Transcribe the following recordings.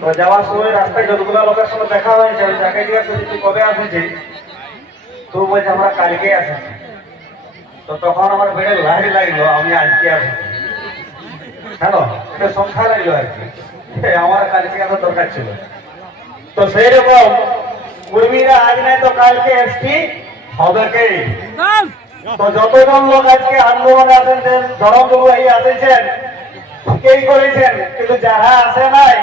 তো যাওয়ার সময় রাস্তায় যতগুলো লোকের সঙ্গে দেখা হয়েছে জিজ্ঞাসা করছি কবে আসেছি তো বলছে আমরা কালকে আসেছি তো তখন আমার বেড়ে লাইন লাগল আমি আজকে আসেছি হ্যালো এটা সংখ্যা লাগল আর কি আমার কালকে আসার দরকার ছিল। তো সেই রকম কর্মীরা আজ নাই তো কালকে এসছি হবে কে? তো যতজন লোক আজকে আন্দোলনে আসেছেন ধরমবাবু এই আসেছেন করেছেন? কিন্তু আসে নাই।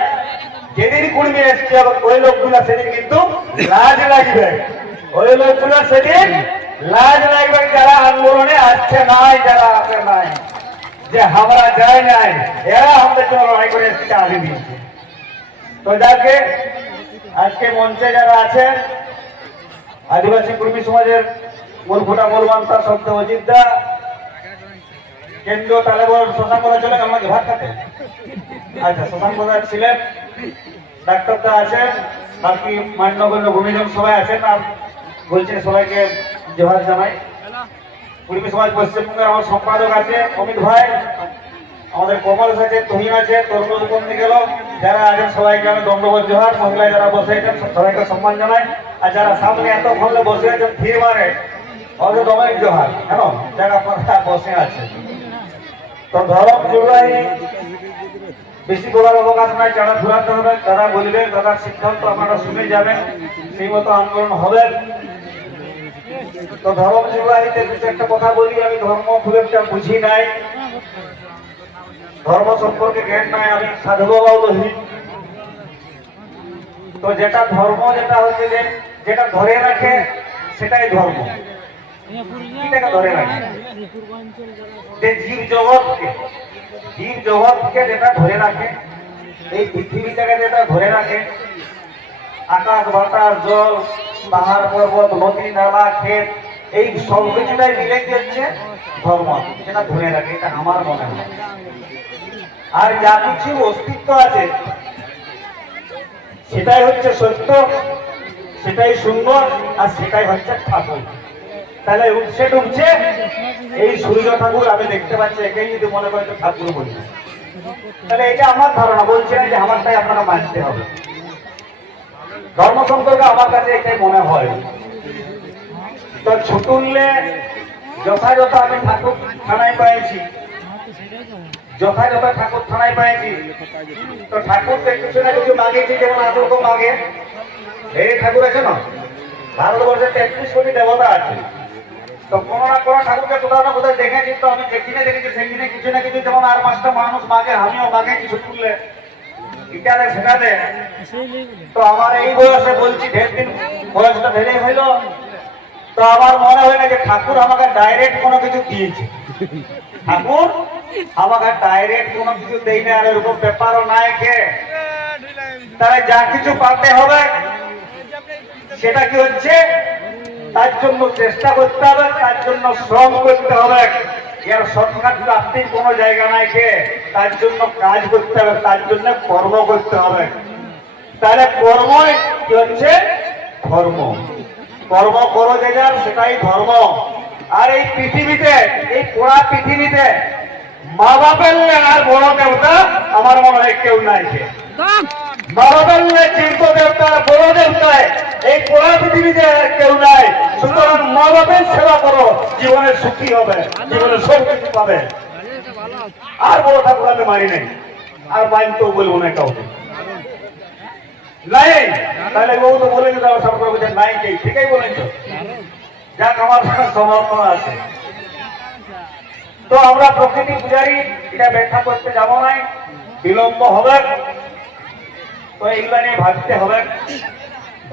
যেদিন কুড়ি এসছে, ওই লোকগুলো সেদিন কিন্তু লাজ লাগবে। ওই লোকগুলো সেদিন লাজ লাগবে যারা আন্দোলনে আসছে নাই, যারা নাই। যে আমরা যাই নাই, এরা আমাদের জন্য লড়াই করে এসছে দিয়েছে তো যাকে আজকে মঞ্চে যারা আছেন, আদিবাসী কর্মী সমাজের মূল ফোটা মূল শব্দ অজিতদা কেন্দ্রীয় তালেবর শশাঙ্ক চলে আমাকে ভাত খাতে আচ্ছা শশাঙ্ক ছিলেন ডাক্তারদা আছেন, বাকি মান্যগণ্য ভূমিজন সবাই আছেন, আর বলছেন সবাইকে জোহার জানাই। কর্মী সমাজ পশ্চিমবঙ্গের আমার সম্পাদক আছে, অমিত ভাই, আমাদের কমল আছে, তুহিন আছে, তরমুজ বন্দি গেল যারা আছেন সবাইকে আমি দণ্ডবোধ জোহার মহিলা যারা বসে আছেন, সবাইকে সম্মান জানাই। আর যারা সামনে এত ফলে বসে আছেন, ধীর মারে ওদের দমাই জোহার, কেন? যারা বসে আছেন তো ধরম জুড়াই বেশি বলার অবকাশ নাই, যারা ঘুরাতে হবে যারা বলবেন তারা সিদ্ধান্ত আপনারা শুনে যাবেন, সেই মতো আন্দোলন হবে। তো ধর্ম জুড়াইতে কিছু একটা কথা বলি, আমি ধর্ম খুব একটা বুঝি নাই। ধর্ম সম্পর্কে জ্ঞান নাই, আমি সাধু বাবাও বলি তো যেটা ধর্ম, যেটা হচ্ছে যে, যেটা ধরে রাখে, সেটাই ধর্ম। যেটা ধরে রাখে, এই যেটা ধরে রাখে, আকাশ জল, পাহাড়, পর্বত, নদী, নালা, ক্ষেত, এই সব কিছুটাই মিলে কি ধর্ম যেটা ধরে রাখে, এটা আমার মনে হয়। আর যা কিছু অস্তিত্ব আছে, সেটাই হচ্ছে সত্য, সেটাই সুন্দর, আর সেটাই হচ্ছে ঠাকুর। তাহলে উঠছে ডুবছে এই সূর্য ঠাকুর আমি দেখতে পাচ্ছি, একেই যদি মনে করেন ঠাকুর বলি। তাহলে এটা আমার ধারণা বলছি না যে আমারটাই আপনারা মানতে হবে। ধর্ম সম্পর্কে আমার কাছে এটাই মনে হয়। তো ছুটুনলে যথাযথ আমি ঠাকুর থানায় পেয়েছি যথাযথ ঠাকুর থানায় পেয়েছি তো ঠাকুর কিছু না কিছু মাগেছি যেমন আদর্শ মাগে। এই ঠাকুর আছে না? ভারতবর্ষে তেত্রিশ কোটি দেবতা আছে। তো আমার মনে হয় না যে ঠাকুর আমাকে ডাইরেক্ট কোনো কিছু দিয়েছে। ঠাকুর আমাকে ডাইরেক্ট কোনো কিছু দেই না, আর এরকম ব্যাপারও নাই কে। তাহলে যা কিছু পাতে হবে, সেটা কি হচ্ছে? তার জন্য চেষ্টা করতে হবে, তার জন্য শ্রম করতে হবে। এর শর্টকাট প্রাপ্তির কোনো জায়গা নাই কে, তার জন্য কাজ করতে হবে, তার জন্য কর্ম করতে হবে। তাহলে কর্মই কি হচ্ছে? ধর্ম। কর্ম করো যে যার, সেটাই ধর্ম। আর এই পৃথিবীতে, এই পোড়া পৃথিবীতে মা বাপের আর বড় দেবতা আমার মনে হয় কেউ নাই কে মা বাবার দেবতা বড় দেবতায় এই পোড়া পৃথিবীতে কেউ নাই। সুতরাং সেবা করো, জীবনে সুখী হবে, জীবনে আর বড় ঠাকুর আমি মানি আর নাই? তাহলে বউ তো বলে দিতে যে নাই কে ঠিকই বলেছ। যাক, আমার সমর্থন আছে। তো আমরা প্রকৃতি পূজারি, এটা ব্যাখ্যা করতে যাব নাই। বিলম্ব হবে। তো এইগুলা নিয়ে ভাবতে হবে,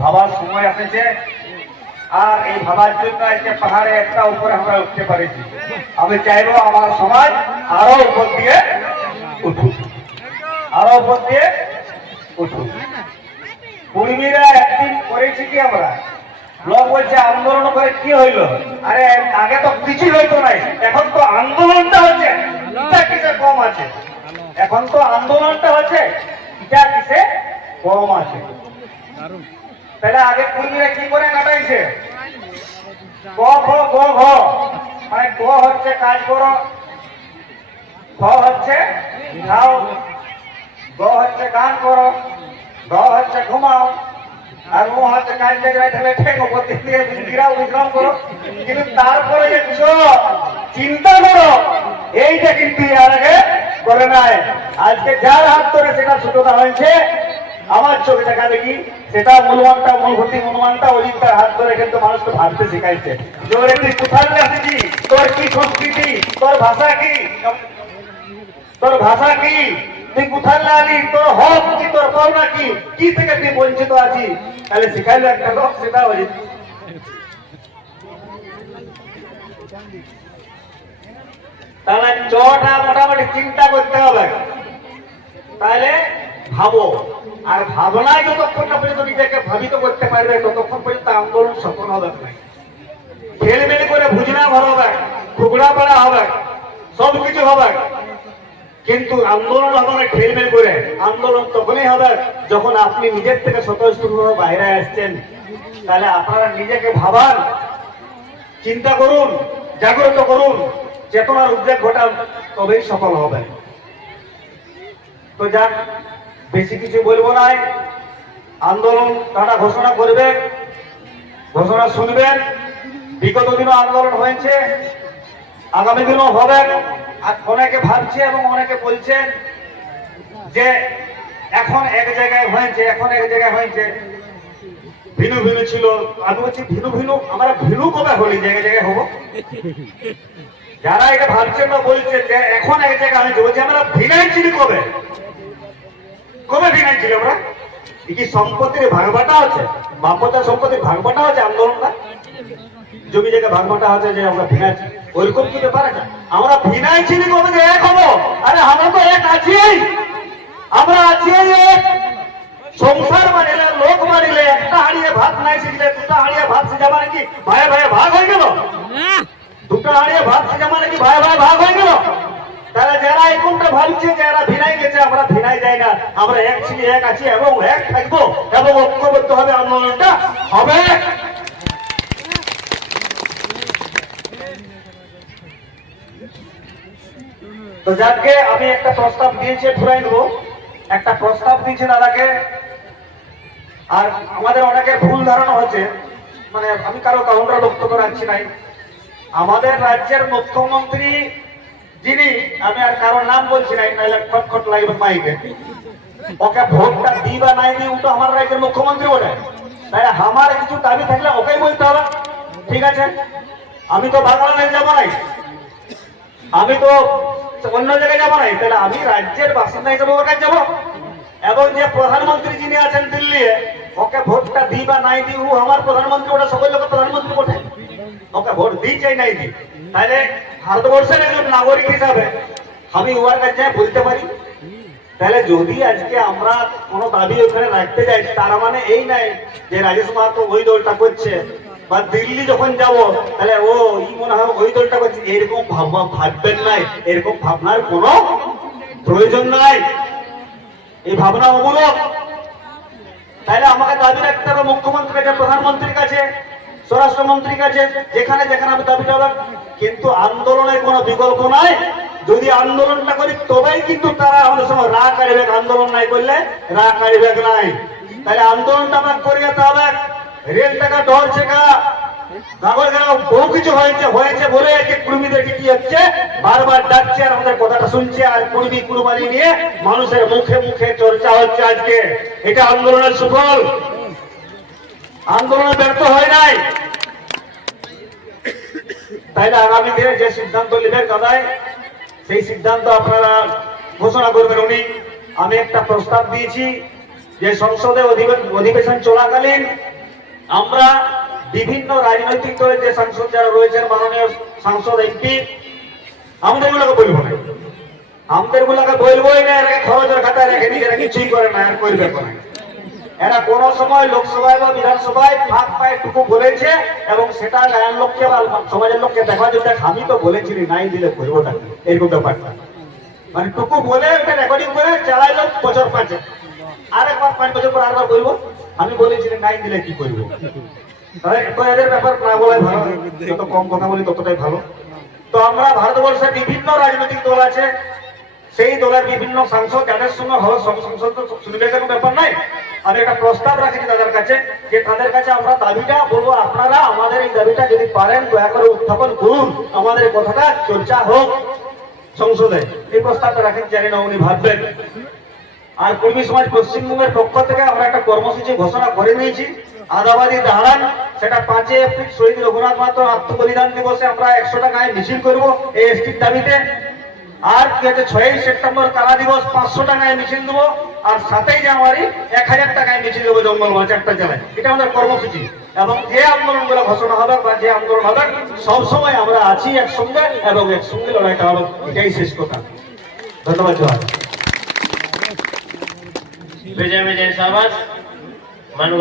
ভাবার সময় এসেছে। আর এই ভাবার জন্য আজকে পাহাড়ে একটা উপরে আমরা উঠতে পারেছি। আমি চাইব আমার সমাজ আরও উপর দিয়ে উঠুক। আরও উপর দিয়ে উঠুক। কুর্মীরা একদিন করেছি কি আমরা? লোক বলছে, আন্দোলন করে কি হইল? আরে, আগে তো কিছুই হইতো নাই। এখন তো আন্দোলনটা হচ্ছে। কম আছে? এখন তো আন্দোলনটা হচ্ছে। এটা কিসে কম আছে। তাহলে আগে কুর্মীরা কি করে কাটাইছে? ক খ গ ঘ। মানে ক হচ্ছে কাজ করো খ হচ্ছে খাও গ হচ্ছে গান করো গ হচ্ছে ঘুমাও আর ও হচ্ছে কাজ জায়গায় তাহলে ঠেক বিরাও বিশ্রাম করো। কিন্তু তারপরে যে চিন্তা করো এইটা কিন্তু এর আগে করে নাই। আজকে যার হাত ধরে সেটা সূচনা হয়েছে, আমার চোখে দেখা দেখি সেটা মূলমানটা মূলভূতি মূলমানটা অজিতটার হাত ধরে কিন্তু মানুষকে ভাবতে শিখাইছে। ওরে তুই কোথায় আসিছি তোর কি সংস্কৃতি? তোর ভাষা কি? তোর ভাষা কি? তুই কোথায় লাগলি তোর হক কি? তোর পাওনা কি? কি থেকে তুই বঞ্চিত আছি তাহলে শিখাইলো একটা লোক সেটা অজিত। তাহলে চটা মোটামুটি চিন্তা করতে হবে। তাহলে ভাবো। আর ভাবনায় যতক্ষণ না পর্যন্ত নিজেকে ভাবিত করতে পারবে, ততক্ষণ পর্যন্ত আন্দোলন সফল হবে না। খেলমেল করে ভুজনা ভরা হবে টুকরা পাড়া হবে, সব কিছু হবে। কিন্তু আন্দোলন হবে না খেলমেল করে। আন্দোলন তখনই হবে যখন আপনি নিজের থেকে স্বতঃস্ফূর্তভাবে বাইরে আসছেন। তাহলে আপনারা নিজেকে ভাবান, চিন্তা করুন, জাগ্রত করুন। চেতনার উদ্বেগ ঘটান তবেই সফল হবে। তো যাক, বেশি কিছু বলব না। আন্দোলন তারা ঘোষণা করবে, ঘোষণা শুনবেন বিগত দিনও আন্দোলন হয়েছে, আগামী দিনও হবে। আর অনেকে ভাবছে এবং অনেকে বলছেন যে এখন এক জায়গায় হয়েছে, এখন এক জায়গায় হয়েছে। ভিনু ভিনু ছিল, আমি বলছি ভিনু ভিনু, আমরা ভিনু কবে হলি? জায়গায় জায়গায় হব? যারা এটা ভাবছেন বা বলছেন যে এখন এক জায়গায় হয়েছে বলছি আমরা চিনি কবে? কবে ছিল আমরা? কি সম্পত্তির ভাগবাটা আছে? বাপতার সম্পত্তির ভাগবাটা আছে আন্দোলনটা? জমি জায়গা ভাগবাটা আছে যে আমরা ভিনাইছি ওইরকম কি ব্যাপার আছে? আমরা চিনি কবে যে এক হব? আরে আমরা তো এক আছি। আমরা আছি এক। সংসার মানিলে, লোক মানিলে, একটা হারিয়ে ভাত নাই শিখলে দুটা হাড়িয়ে ভাত সিজাবা নাকি ভাই ভাই ভাগ গেল দুটো হাড়িয়ে ভাত ভাই ভাই ভাগ হয়ে গেল? তাহলে যারা এরকমটা ভাবছে, যারা ভিনাই গেছে, আমরা ভিনাই যাই না। আমরা এক এক আছি এবং এক থাকব এবং ঐক্যবদ্ধ হবে আন্দোলনটা। হবে? তো যাকে আমি একটা প্রস্তাব দিয়েছি, ঘুরাই নেব। একটা প্রস্তাব দিয়েছে দাদাকে। আর আমাদের অনেকের ভুল ধারণা হচ্ছে মানে আমি কারও কাউন্টার বক্তব্য রাখছি নাই। আমাদের রাজ্যের মুখ্যমন্ত্রী যিনি, আমি আর কারোর নাম বলছি নাই নাহলে খটখট লাগবে মাইকে। ওকে ভোটটা দি বা নাই দি তো আমার রাজ্যের মুখ্যমন্ত্রী বলে। তাই আমার কিছু দাবি থাকলে ওকেই বলতে হবে। ঠিক আছে? আমি তো বাংলাদেশ যাব নাই। আমি তো অন্য জায়গায় যাব নাই। তাহলে আমি রাজ্যের বাসিন্দা হিসেবে ওর কাছে যাব। এবং যে প্রধানমন্ত্রী যিনি আছেন দিল্লি ওকে ভোটটা দি বা নাই দি ও আমার প্রধানমন্ত্রী, ওটা সকল লোকের প্রধানমন্ত্রী। ওকে ভোট নাই তাহলে ভারতবর্ষের একজন নাগরিক হিসাবে আমি ওর কাছে বলতে পারি। তাহলে যদি আজকে আমরা কোনো দাবি ওখানে রাখতে যাই, তার মানে এই নাই যে রাজেশ মাহাতো ওই দলটা করছে বা দিল্লি যখন যাব, তাহলে ও ই মনে হয় ওই দলটা করছে। এরকম ভাববা ভাববেন নাই এরকম ভাবনার কোনো প্রয়োজন নাই। এই ভাবনা অমূলক। তাহলে আমাকে দাবি রাখতে হবে মুখ্যমন্ত্রীর কাছে প্রধানমন্ত্রীর কাছে। স্বরাষ্ট্রমন্ত্রীর কাছে যেখানে যেখানে আমি দাবি হবে কিন্তু আন্দোলনের কোনো বিকল্প নাই। যদি আন্দোলনটা করি, তবেই কিন্তু তারা আমাদের সময় রা কারিবে আন্দোলন নাই করলে রা কারিবে নাই। তাহলে আন্দোলনটা আমাকে করে যেতে হবে। রেল টাকা ডর শেখা বহু কিছু হয়েছে হয়েছে বলে কুর্মীদেরকে কি হচ্ছে? বারবার ডাকছে আর আমাদের কথাটা শুনছে আর কুর্মী কুরবানি নিয়ে মানুষের মুখে মুখে চর্চা হচ্ছে আজকে। এটা আন্দোলনের সুফল। আন্দোলন ব্যর্থ হয় নাই। তাইলে আগামী দিনে যে সিদ্ধান্ত নেবেন দাদাই, সেই সিদ্ধান্ত আপনারা ঘোষণা করবেন উনি। আমি একটা প্রস্তাব দিয়েছি যে সংসদে অধিবে- অধিবেশন চলাকালীন আমরা বিভিন্ন রাজনৈতিক দলের যে সাংসদ যারা রয়েছেন, মাননীয় সাংসদ এমপি আমাদের গুলোকে বলব না। আমাদের গুলোকে বলবোই না, এরা খরচের খাতায় রেখে এরা কিছুই করে না, আর করবে না এরা কোন সময় লোকসভায় বা বিধানসভায় ফাঁক পায়ে টুকু বলেছে এবং সেটা গায়ের লোককে বা সমাজের লোককে দেখা যে দেখ, আমি তো বলেছি নাই দিলে করবোটা কি? এরকম ব্যাপারটা। মানে টুকু বলে ওটা রেকর্ডিং করে চালাইলো বছর পাঁচে আরেকবার পাঁচ বছর পর আরেকবার বলব, আমি বলেছি নাই দিলে কি করব? এদের ব্যাপার না বলাই ভালো, যত কম কথা বলি ততটাই ভালো। তো আমরা ভারতবর্ষে বিভিন্ন রাজনৈতিক দল আছে সেই দলের বিভিন্ন সাংসদ, যাদের সঙ্গে সংসদ শুনবে কোনো ব্যাপার নাই আমি একটা প্রস্তাব রাখেছি তাদের কাছে, যে তাদের কাছে আমরা দাবিটা বলব, আপনারা আমাদের এই দাবিটা যদি পারেন, দয়া করে উত্থাপন করুন। আমাদের কথাটা চর্চা হোক সংসদে। এই প্রস্তাবটা রাখেন, জানি না উনি ভাববেন। আর কর্মী সমাজ পশ্চিমবঙ্গের পক্ষ থেকে আমরা একটা কর্মসূচি ঘোষণা করে নিয়েছি। আদাবাদী দাঁড়ান সেটা পাঁচই এপ্রিল শহীদ রঘুনাথ মাত্র আত্মবলিদান দিবসে আমরা একশো টাকায় মিছিল করব এই এসটির দাবিতে। আর কি আছে ছয়ই সেপ্টেম্বর কালা দিবস? পাঁচশো টাকায় মিছিল দেবো। আর সাতই জানুয়ারি এক হাজার টাকায় মিছিল দেবো জঙ্গলগঞ্জ চারটা জেলায়। এটা আমাদের কর্মসূচি। এবং যে আন্দোলনগুলো ঘোষণা হবে বা যে আন্দোলন হবে সবসময় আমরা আছি একসঙ্গে এবং একসঙ্গে লড়াইটা হবে। এটাই শেষ কথা। ধন্যবাদ জওয়ার বিজয় বিজয় মানুষ